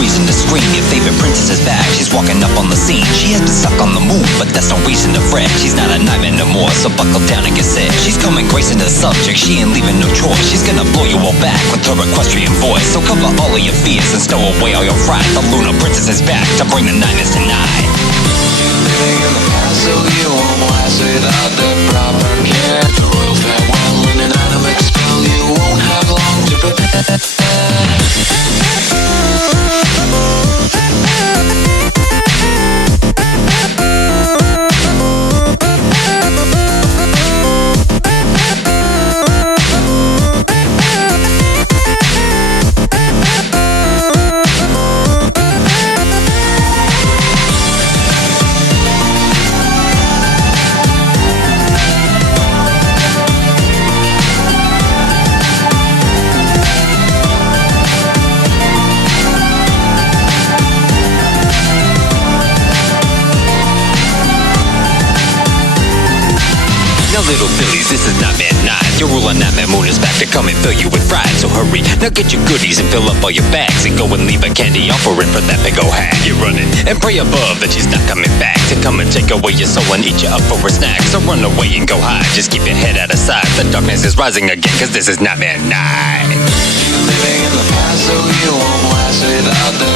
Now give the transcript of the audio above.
reason to scream, your favorite princess is back. She's walking up on the scene. She has been stuck on the move, but that's no reason to fret. She's not a nightmare no more, so buckle down and get set. She's coming gracing the subject, she ain't leaving no choice. She's gonna blow you all back with her equestrian voice. So cover all of your fears and stow away all your fright. The Lunar Princess is back to bring the nightness tonight. Living in the past, so you won't last without the proper care. The royal farewell and an animate spell, you won't have long to prepare. Now little fillies, this is Nightmare Night. Your ruler Nightmare Moon is back to come and fill you with fright. So hurry, now get your goodies and fill up all your bags. And go and leave a candy offering for that big old hag. You're running and pray above that she's not coming back to come and take away your soul and eat you up for a snack. So run away and go hide, just keep your head out of sight. The darkness is rising again, cause this is Nightmare Night. Living in the past, so you won't last without the